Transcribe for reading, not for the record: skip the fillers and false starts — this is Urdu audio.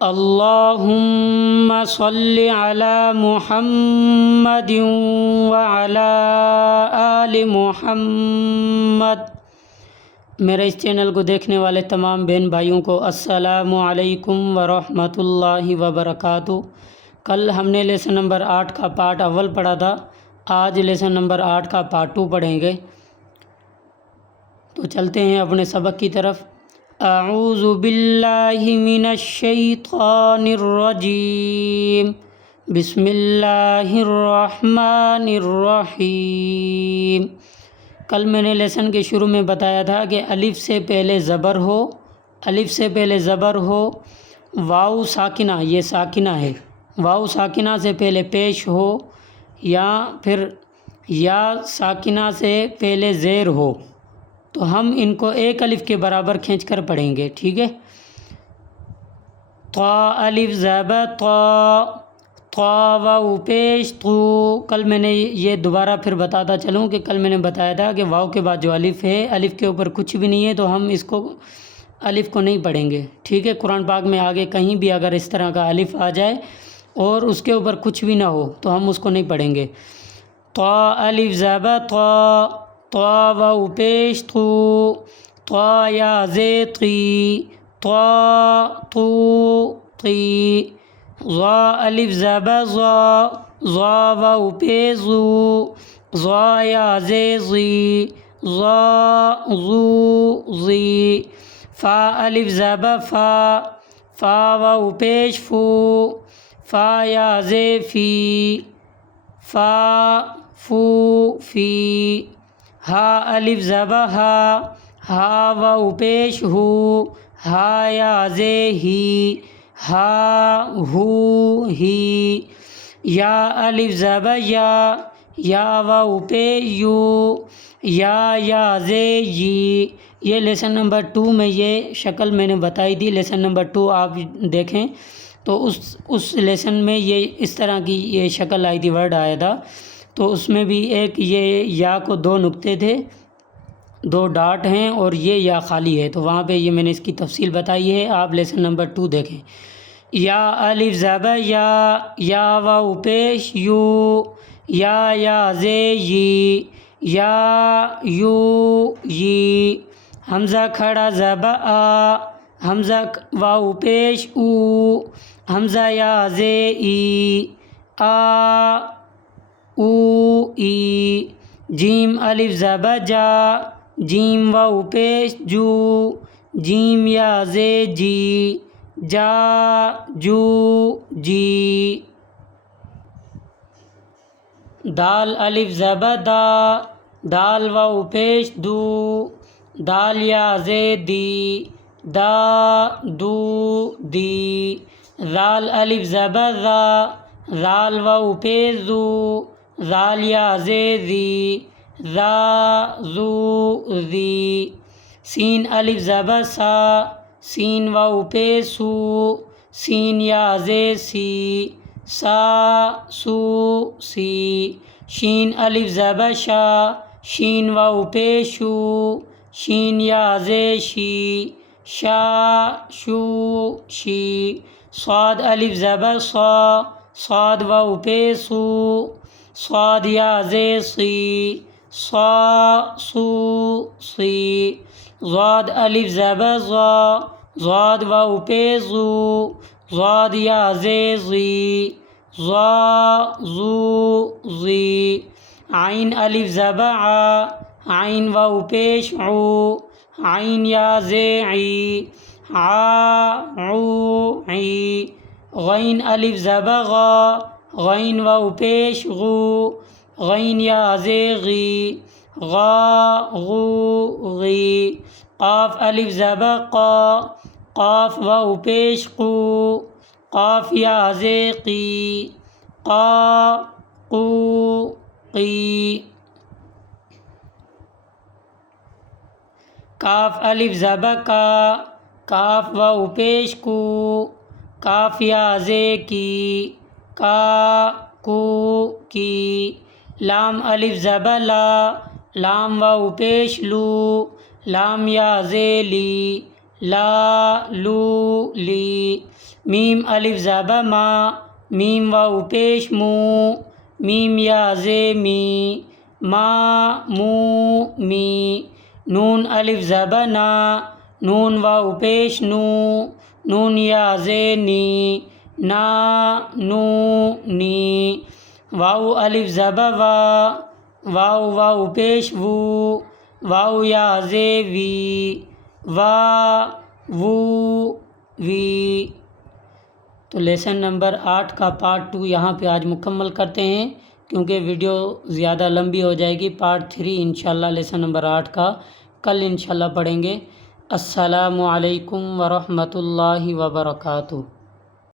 اللہم صلی علی محمد وعلی آل محمد۔ میرے اس چینل کو دیکھنے والے تمام بہن بھائیوں کو السلام علیکم ورحمۃ اللہ وبرکاتہ۔ کل ہم نے لیسن نمبر 8 کا پارٹ اول پڑھا تھا، آج لیسن نمبر 8 کا پارٹ 2 پڑھیں گے۔ تو چلتے ہیں اپنے سبق کی طرف۔ اعوذ باللہ من الشیطان الرجیم، بسم اللہ الرحمن الرحیم۔ کل میں نے لیسن کے شروع میں بتایا تھا کہ الف سے پہلے زبر ہو، الف سے پہلے زبر ہو، واو ساکنہ، یہ ساکنہ ہے، واو ساکنہ سے پہلے پیش ہو، یا پھر یا ساکنہ سے پہلے زیر ہو، تو ہم ان کو ایک الف کے برابر کھینچ کر پڑھیں گے، ٹھیک ہے۔ طا الف زبر طا، طا واو پیش تو۔ کل میں نے یہ دوبارہ پھر بتاتا چلوں کہ کل میں نے بتایا تھا کہ واو کے بعد جو الف ہے، الف کے اوپر کچھ بھی نہیں ہے، تو ہم اس کو الف کو نہیں پڑھیں گے، ٹھیک ہے۔ قرآن پاک میں آگے کہیں بھی اگر اس طرح کا الف آ جائے اور اس کے اوپر کچھ بھی نہ ہو تو ہم اس کو نہیں پڑھیں گے۔ طا الف زبر طا، طا واو پیش تو، طا یا زے طی، طا تو طی۔ ظا الف زبر ظا، ظا واو پیش زو، ظا یا زے زی، ظا زو زی۔ فا الف زبر فا، فا واو پیش فو، فا یا زے فی، فا فو فی۔ ہا الف زبر ہا، ہا واو پیش ہو، ہا یا زے ہی، ہا ہو ہی۔ یا الف زبر یا، یا واو پیش یو، یا زے یی۔ یہ لیسن نمبر 2 میں یہ شکل میں نے بتائی تھی، لیسن نمبر 2 آپ دیکھیں تو اس لیسن میں یہ اس طرح کی یہ شکل آئی تھی، ورڈ آیا تھا، تو اس میں بھی ایک یہ یا کو 2 نقطے تھے، 2 ڈاٹ ہیں، اور یہ یا خالی ہے، تو وہاں پہ یہ میں نے اس کی تفصیل بتائی ہے، آپ لیسن نمبر 2 دیکھیں۔ یا الف زبر یا واو پیش یو، یا زے یی، یا یو یی۔ حمزہ کھڑا زبر آ، حمزہ واو پیش او، حمزہ یا زے ای، آ او ای۔ جیم الف زبر جا، جیم واو پیش جو، جیم یا زے جی، جا جو جی۔ دال الف زبر دا، دال واو پیش دو، دال یا زے دی، دا دو دی۔ ذال الف زبر ذا، ذال واو پیش زو، ذال یا زے زی، ذا زو زی۔ سین الف زبر سا، سین واو پیش سو، سین یا زے سی، سا سو سی۔ شین الف زبر شا، شین واو پیش شو، شین یا زے شی، شا شو شی۔ صاد الف زبر صا، صاد واو پیش سو، صاد یا زے سی، صا سو سی۔ ضاد الف زبر ضا، ضاد واو پیش زو، ضاد یا زے زی، ضا زو زی۔ عین الف زبر عا، عین واو پیش عو، عین یا زے عی، عا عو عی۔ غین الف زبر غا، غین واو پیش غو، غین یا زے غی، غا غو غی۔ قاف الف زبر قا، قاف واو پیش قو، قاف یا زے قی، قا قو قی۔ کاف الف زبر کا، کاف واو پیش کو، کاف یا زے کی، کا کو کی۔ لام الف زبر لا، لام واو پیش لو، لام یا زے لی، لا لو لی، میم الف زبر ما، میم واو پیش مو، میم یا زے می، ما مو می، نون الف زبر نا، نون واو پیش نو، نون یا زے نی، نا نو نی، واو الف زبر وا، واو واو پیش وو، واو یا زے وی، وا وو وی۔ تو لیسن نمبر 8 کا پارٹ 2 یہاں پہ آج مکمل کرتے ہیں، کیونکہ ویڈیو زیادہ لمبی ہو جائے گی۔ پارٹ 3 انشاءاللہ لیسن نمبر 8 کا کل انشاءاللہ پڑھیں گے۔ السلام علیکم ورحمۃ اللہ وبرکاتہ۔